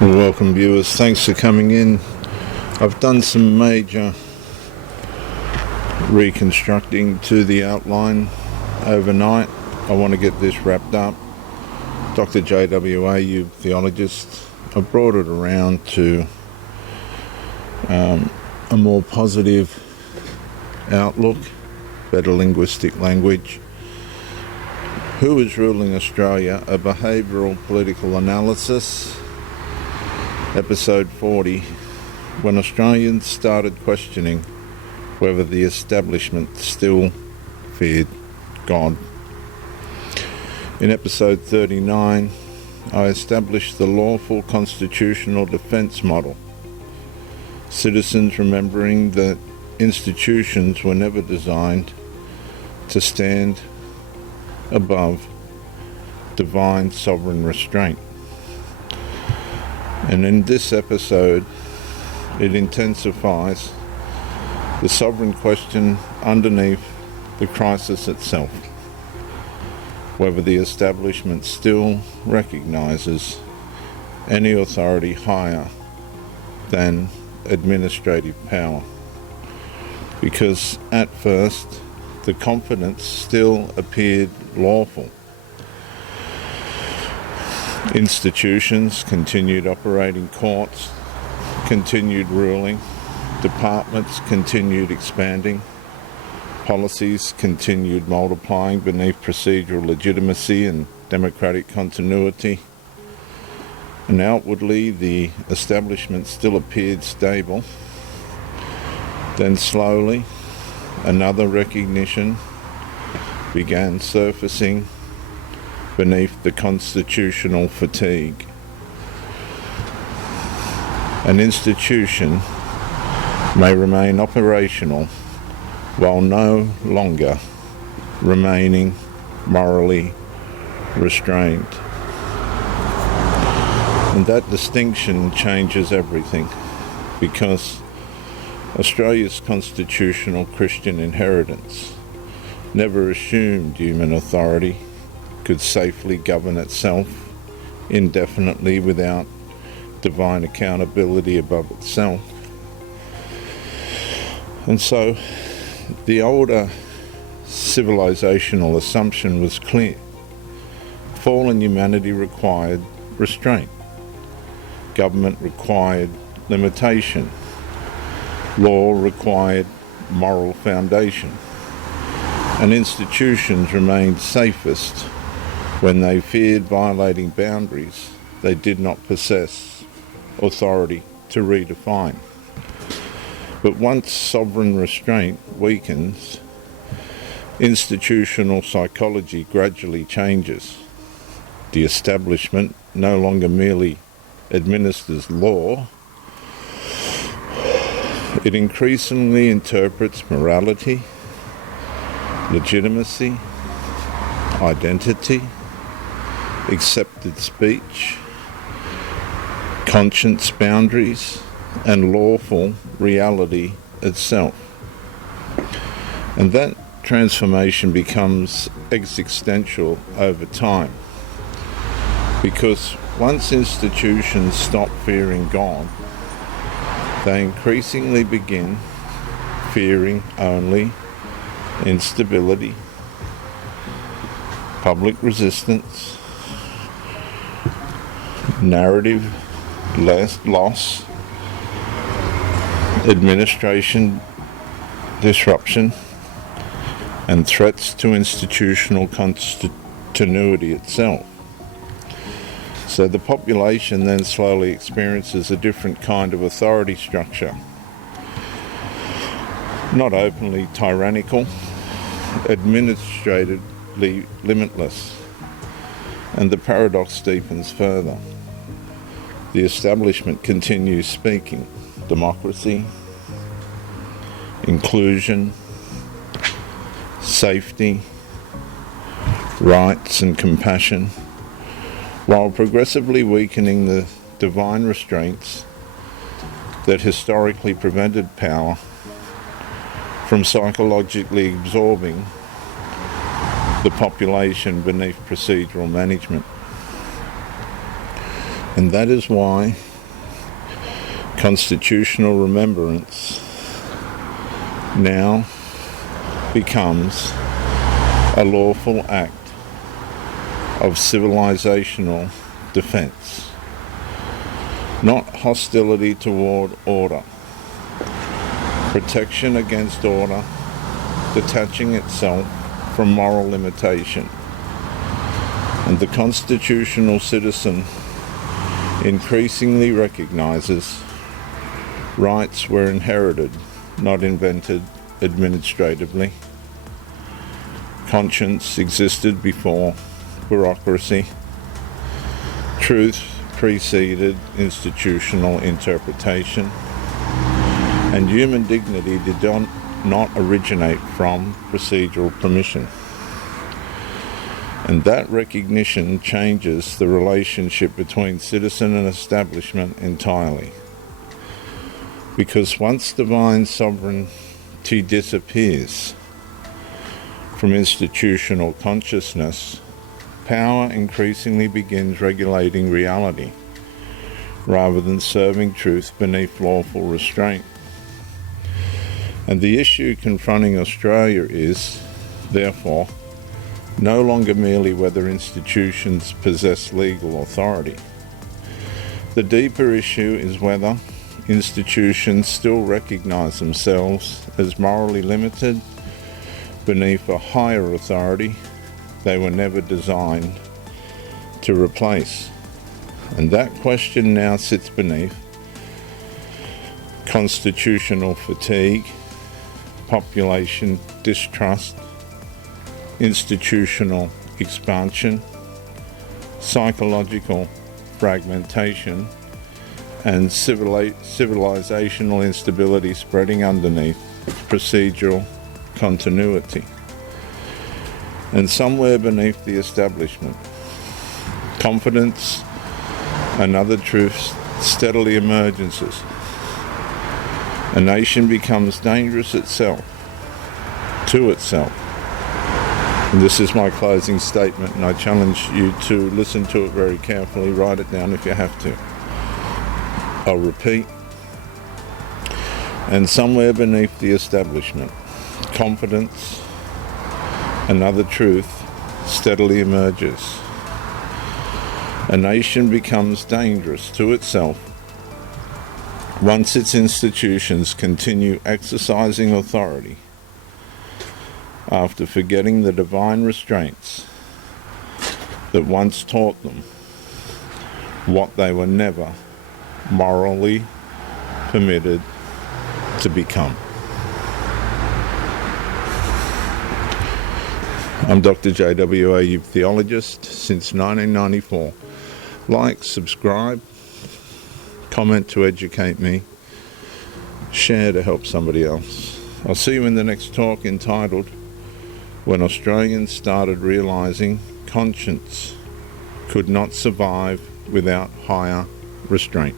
Welcome viewers, thanks for coming in. I've done some major reconstructing to the outline overnight. I want to get this wrapped up. Dr. JWA, you theologists, I've brought it around to a more positive outlook, better linguistic language. Who is ruling Australia? A behavioural-political analysis. Episode 40, when Australians started questioning whether the establishment still feared God. In episode 39, I established the lawful constitutional defence model. Citizens remembering that institutions were never designed to stand above divine sovereign restraint. And in this episode, it intensifies the sovereign question underneath the crisis itself, whether the establishment still recognises any authority higher than administrative power. Because at first, the confidence still appeared lawful. Institutions continued operating, courts continued ruling, departments continued expanding, policies continued multiplying beneath procedural legitimacy and democratic continuity, and outwardly the establishment still appeared stable. Then slowly another recognition began surfacing beneath the constitutional fatigue. An institution may remain operational while no longer remaining morally restrained. And that distinction changes everything, because Australia's constitutional Christian inheritance never assumed human authority could safely govern itself indefinitely without divine accountability above itself. And so the older civilizational assumption was clear. Fallen humanity required restraint. Government required limitation. Law required moral foundation. And institutions remained safest when they feared violating boundaries they did not possess authority to redefine. But once sovereign restraint weakens, institutional psychology gradually changes. The establishment no longer merely administers law, it increasingly interprets morality, legitimacy, identity, accepted speech, conscience boundaries, and lawful reality itself. And that transformation becomes existential over time, because once institutions stop fearing God, they increasingly begin fearing only instability, public resistance, narrative loss, administration disruption, and threats to institutional continuity itself. So the population then slowly experiences a different kind of authority structure, not openly tyrannical, administratively limitless. And the paradox deepens further. The establishment continues speaking democracy, inclusion, safety, rights and compassion, while progressively weakening the divine restraints that historically prevented power from psychologically absorbing the population beneath procedural management. And that is why constitutional remembrance now becomes a lawful act of civilizational defense, not hostility toward order, protection against order, detaching itself from moral limitation. And the constitutional citizen increasingly recognizes rights were inherited, not invented administratively. Conscience existed before bureaucracy. Truth preceded institutional interpretation. And human dignity did not originate from procedural permission. And that recognition changes the relationship between citizen and establishment entirely. Because once divine sovereignty disappears from institutional consciousness, power increasingly begins regulating reality rather than serving truth beneath lawful restraint. And the issue confronting Australia is, therefore, no longer merely whether institutions possess legal authority. The deeper issue is whether institutions still recognise themselves as morally limited beneath a higher authority they were never designed to replace. And that question now sits beneath constitutional fatigue, population distrust, institutional expansion, psychological fragmentation, and civilizational instability spreading underneath procedural continuity. And somewhere beneath the establishment, confidence and other truths steadily emerges. A nation becomes dangerous to itself. And this is my closing statement, and I challenge you to listen to it very carefully, write it down if you have to. I'll repeat. And somewhere beneath the establishment, confidence, another truth steadily emerges. A nation becomes dangerous to itself once its institutions continue exercising authority after forgetting the divine restraints that once taught them what they were never morally permitted to become. I'm Dr. JWA, youth theologist since 1994. Like, subscribe, comment to educate me, share to help somebody else. I'll see you in the next talk entitled When Australians Started Realising Conscience Could Not Survive Without Higher Restraint.